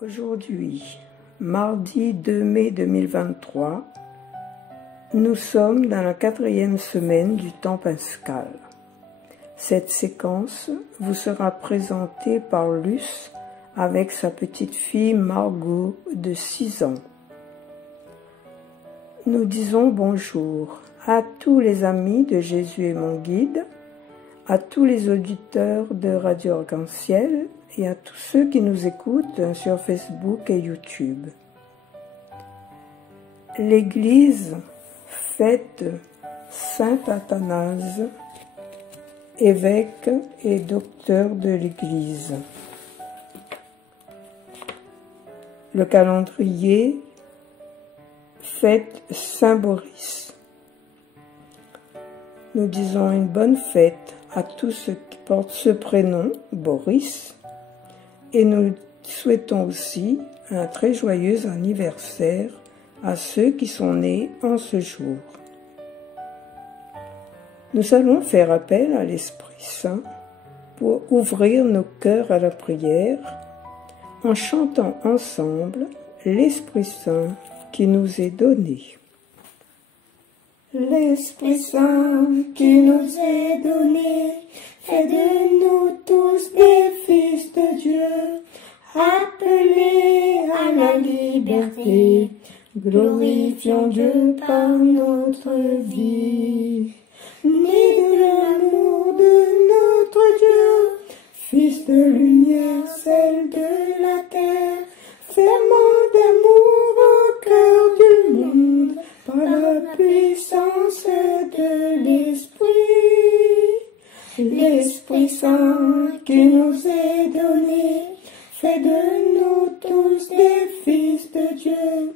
Aujourd'hui, mardi 2 mai 2023, nous sommes dans la 4e semaine du temps pascal. Cette séquence vous sera présentée par Luce avec sa petite fille Margot de 6 ans. Nous disons bonjour à tous les amis de Jésus est mon guide, à tous les auditeurs de Radio Arc-en-Ciel et à tous ceux qui nous écoutent sur Facebook et YouTube. L'Église fête Saint Athanase, évêque et docteur de l'Église. Le calendrier fête Saint Boris. Nous disons une bonne fête à tous ceux qui portent ce prénom, Boris, et nous souhaitons aussi un très joyeux anniversaire à ceux qui sont nés en ce jour. Nous allons faire appel à l'Esprit Saint pour ouvrir nos cœurs à la prière en chantant ensemble l'Esprit Saint qui nous est donné. L'Esprit Saint qui nous est donné, fait de nous tous des fils de Dieu, appelés à la liberté, glorifions Dieu par notre vie. Né de l'amour de notre Dieu, Fils de lumière, celle de la terre, ferment d'amour au cœur du monde, par la puissance de l'Esprit. L'Esprit Saint qui nous est donné, fait de nous tous des fils de Dieu,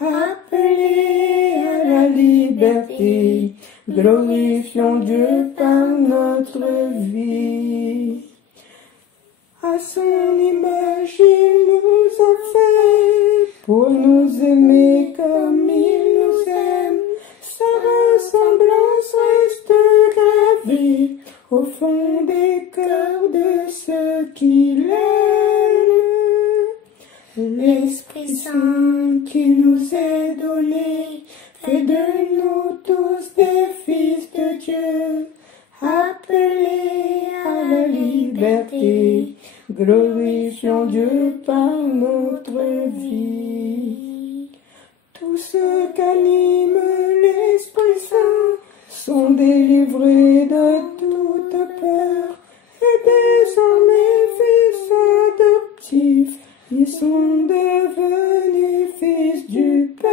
appelés à la liberté, glorifions Dieu par notre vie. À son image il nous a fait, pour nous aimer comme il nous aime. Sa ressemblance reste gravée au fond des cœurs de ceux qui l'aiment. L'Esprit Saint qui nous est donné, fait de nous tous des fils de Dieu, appelés à la liberté, glorifions Dieu par notre vie. Tous ceux qu'anime l'Esprit Saint sont délivrés de toute peur, et désormais fils adoptifs, ils sont devenus fils du Père.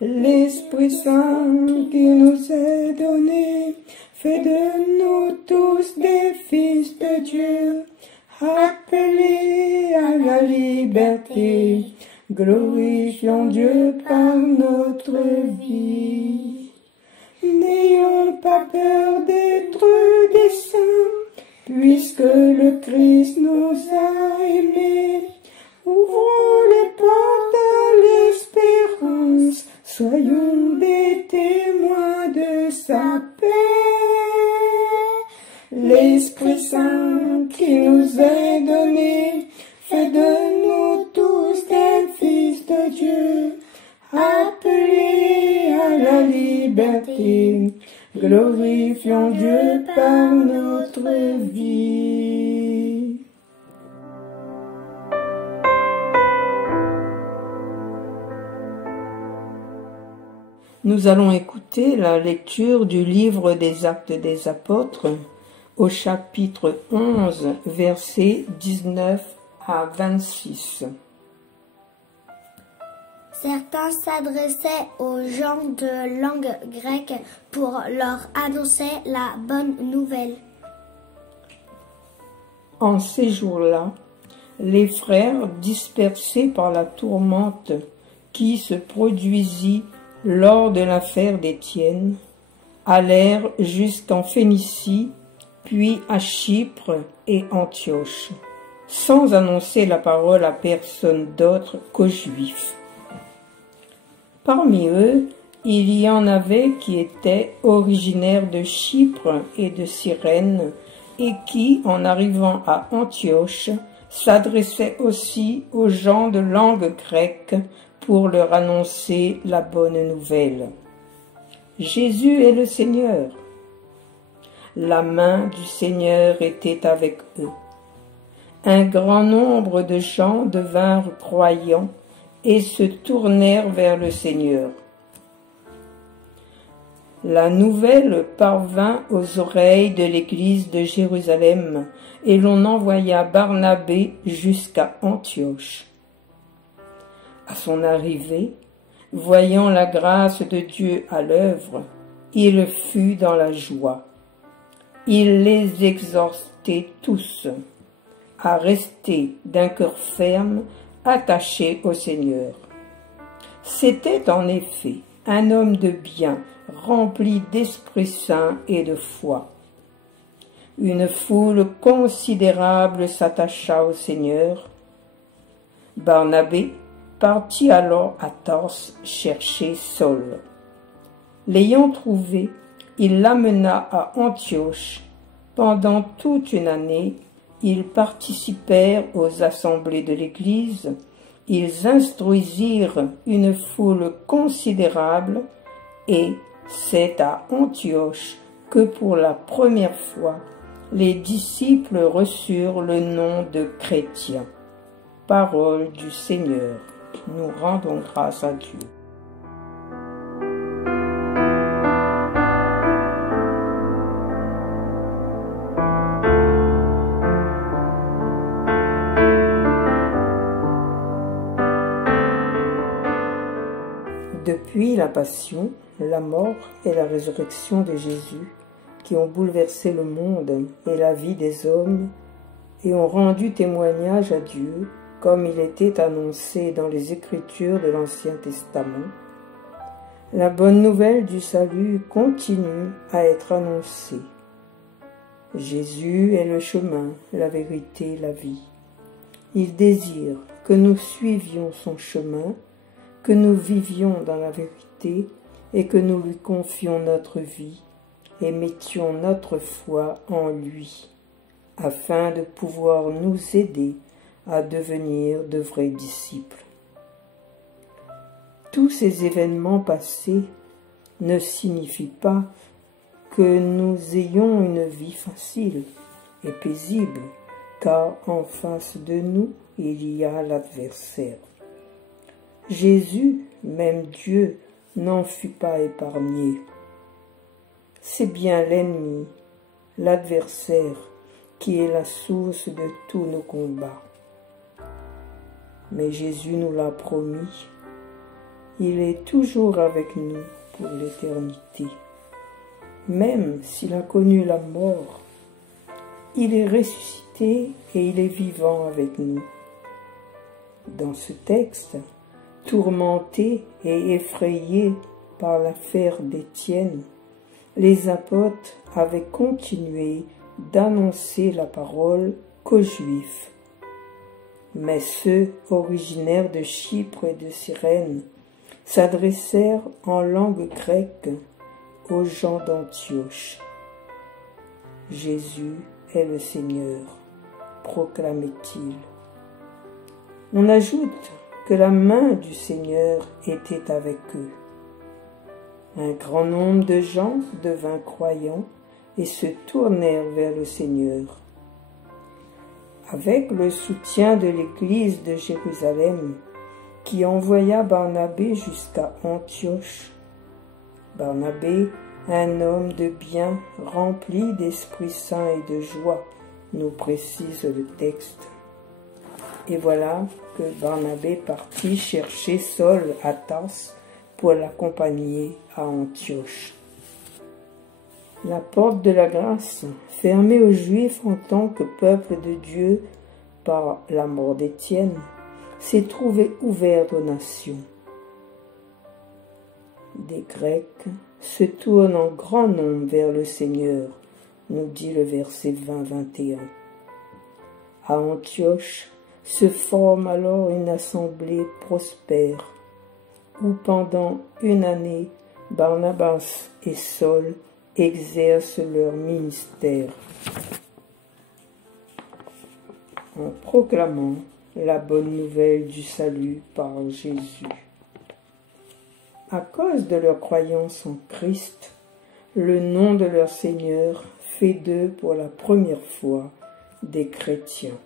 L'Esprit Saint qui nous est donné, fait de nous tous des fils de Dieu, appelés à la liberté, glorifions Dieu par notre vie. N'ayons pas peur d'être des saints, puisque le Christ nous a aimés. Ouvrons les portes à l'espérance, soyons des témoins de sa paix. L'Esprit Saint qui nous est donné, fait de nous tous des fils de Dieu, appelés à la liberté, glorifions Dieu par notre vie. Nous allons écouter la lecture du livre des Actes des Apôtres au chapitre 11, versets 19 à 26. Certains s'adressaient aux gens de langue grecque pour leur annoncer la bonne nouvelle. En ces jours-là, les frères, dispersés par la tourmente qui se produisit lors de l'affaire d'Étienne, allèrent jusqu'en Phénicie, puis à Chypre et Antioche, sans annoncer la parole à personne d'autre qu'aux Juifs. Parmi eux, il y en avait qui étaient originaires de Chypre et de Cyrène, et qui, en arrivant à Antioche, s'adressaient aussi aux gens de langue grecque pour leur annoncer la bonne nouvelle. Jésus est le Seigneur. La main du Seigneur était avec eux. Un grand nombre de gens devinrent croyants et se tournèrent vers le Seigneur. La nouvelle parvint aux oreilles de l'église de Jérusalem, et l'on envoya Barnabé jusqu'à Antioche. À son arrivée, voyant la grâce de Dieu à l'œuvre, il fut dans la joie. Il les exhortait tous à rester d'un cœur ferme, attachés au Seigneur. C'était en effet un homme de bien, rempli d'Esprit Saint et de foi. Une foule considérable s'attacha au Seigneur. Barnabé partit alors à Tarse chercher Saul. L'ayant trouvé, il l'amena à Antioche. Pendant toute une année, ils participèrent aux assemblées de l'Église. Ils instruisirent une foule considérable, et c'est à Antioche que pour la première fois les disciples reçurent le nom de chrétiens. Parole du Seigneur. Nous rendons grâce à Dieu. Depuis la Passion, la mort et la résurrection de Jésus, qui ont bouleversé le monde et la vie des hommes, et ont rendu témoignage à Dieu, comme il était annoncé dans les Écritures de l'Ancien Testament, la bonne nouvelle du salut continue à être annoncée. Jésus est le chemin, la vérité, la vie. Il désire que nous suivions son chemin, que nous vivions dans la vérité et que nous lui confions notre vie et mettions notre foi en lui, afin de pouvoir nous aider à devenir de vrais disciples. Tous ces événements passés ne signifient pas que nous ayons une vie facile et paisible, car en face de nous, il y a l'adversaire. Jésus, même Dieu, n'en fut pas épargné. C'est bien l'ennemi, l'adversaire, qui est la source de tous nos combats. Mais Jésus nous l'a promis, il est toujours avec nous pour l'éternité. Même s'il a connu la mort, il est ressuscité et il est vivant avec nous. Dans ce texte, tourmentés et effrayés par l'affaire d'Étienne, les apôtres avaient continué d'annoncer la parole qu'aux Juifs. Mais ceux originaires de Chypre et de Cyrène s'adressèrent en langue grecque aux gens d'Antioche. Jésus est le Seigneur, proclamait-il. On ajoute que la main du Seigneur était avec eux. Un grand nombre de gens devinrent croyants et se tournèrent vers le Seigneur. Avec le soutien de l'Église de Jérusalem, qui envoya Barnabé jusqu'à Antioche. Barnabé, un homme de bien, rempli d'Esprit Saint et de joie, nous précise le texte. Et voilà que Barnabé partit chercher Saul à Tarse pour l'accompagner à Antioche. La porte de la grâce, fermée aux Juifs en tant que peuple de Dieu par la mort d'Étienne, s'est trouvée ouverte aux nations. Des Grecs se tournent en grand nombre vers le Seigneur, nous dit le verset 20-21. À Antioche se forme alors une assemblée prospère. où pendant une année, Barnabas et Saul exercent leur ministère en proclamant la bonne nouvelle du salut par Jésus. À cause de leur croyance en Christ, le nom de leur Seigneur fait d'eux pour la première fois des chrétiens.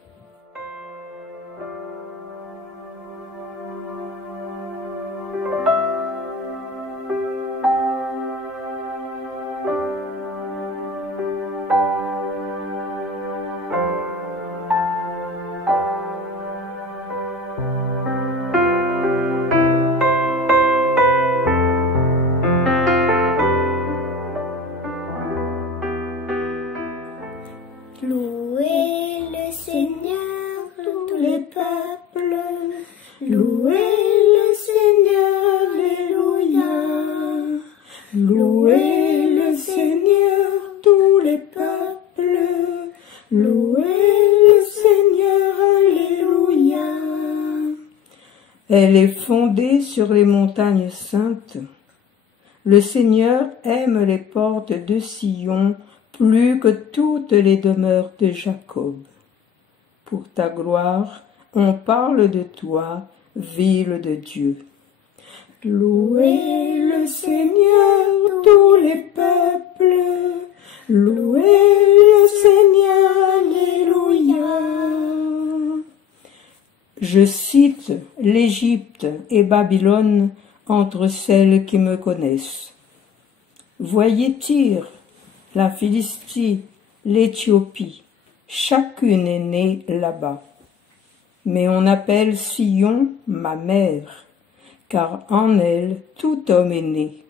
Louez le Seigneur, tous les peuples, louez le Seigneur, alléluia. Louez le Seigneur, tous les peuples, louez le Seigneur, alléluia. Elle est fondée sur les montagnes saintes. Le Seigneur aime les portes de Sion plus que toutes les demeures de Jacob. Pour ta gloire, on parle de toi, ville de Dieu. Louez le Seigneur, tous les peuples, louez le Seigneur, alléluia. Je cite l'Égypte et Babylone entre celles qui me connaissent. Voyez Tyr, la Philistie, l'Éthiopie, chacune est née là-bas. Mais on appelle Sion ma mère, car en elle tout homme est né.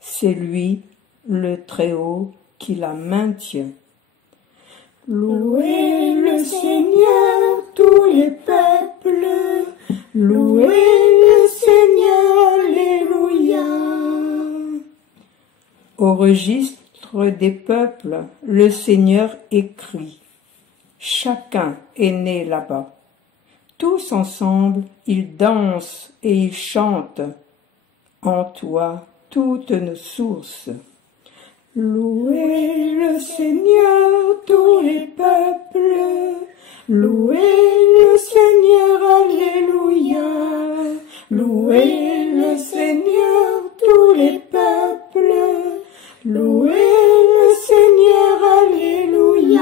C'est lui, le Très-Haut, qui la maintient. Louez le Seigneur, tous les peuples, louez le Seigneur, alléluia. Au registre des peuples, le Seigneur écrit. Chacun est né là-bas. Tous ensemble, ils dansent et ils chantent. En toi, toutes nos sources. Louez le Seigneur, tous les peuples, louez le Seigneur, alléluia. Louez le Seigneur, tous les peuples, louez le Seigneur, alléluia.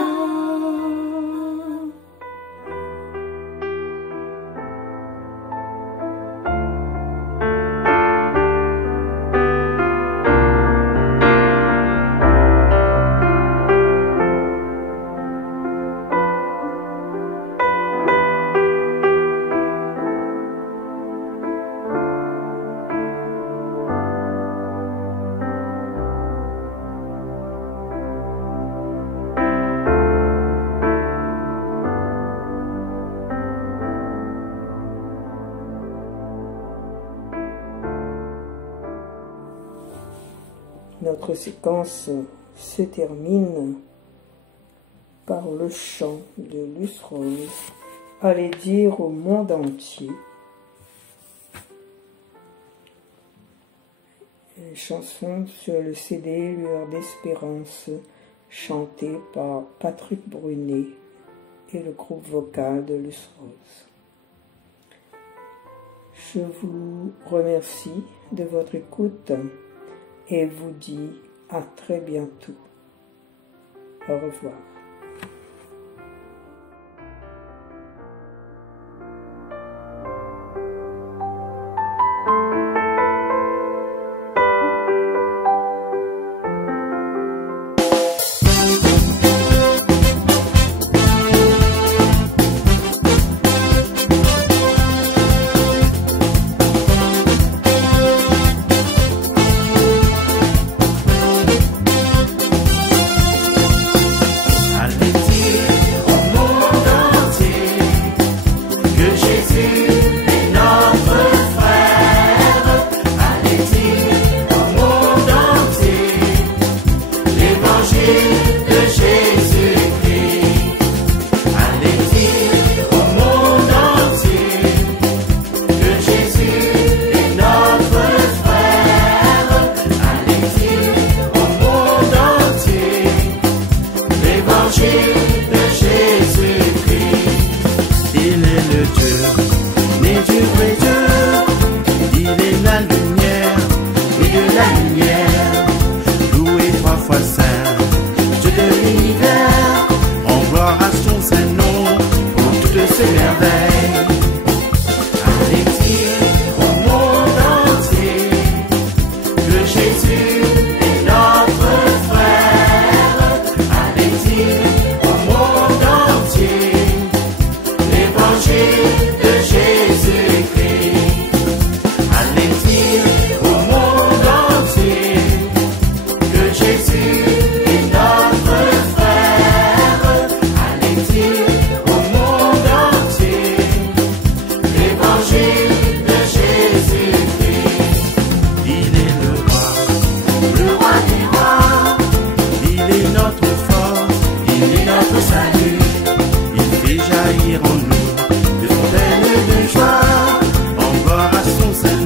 Notre séquence se termine par le chant de Luce Rose, Allez dire au monde entier. Une chanson sur le CD Lueur d'Espérance, chantée par Patrick Brunet et le groupe vocal de Luce Rose. Je vous remercie de votre écoute et vous dis à très bientôt. Au revoir. façon, c'est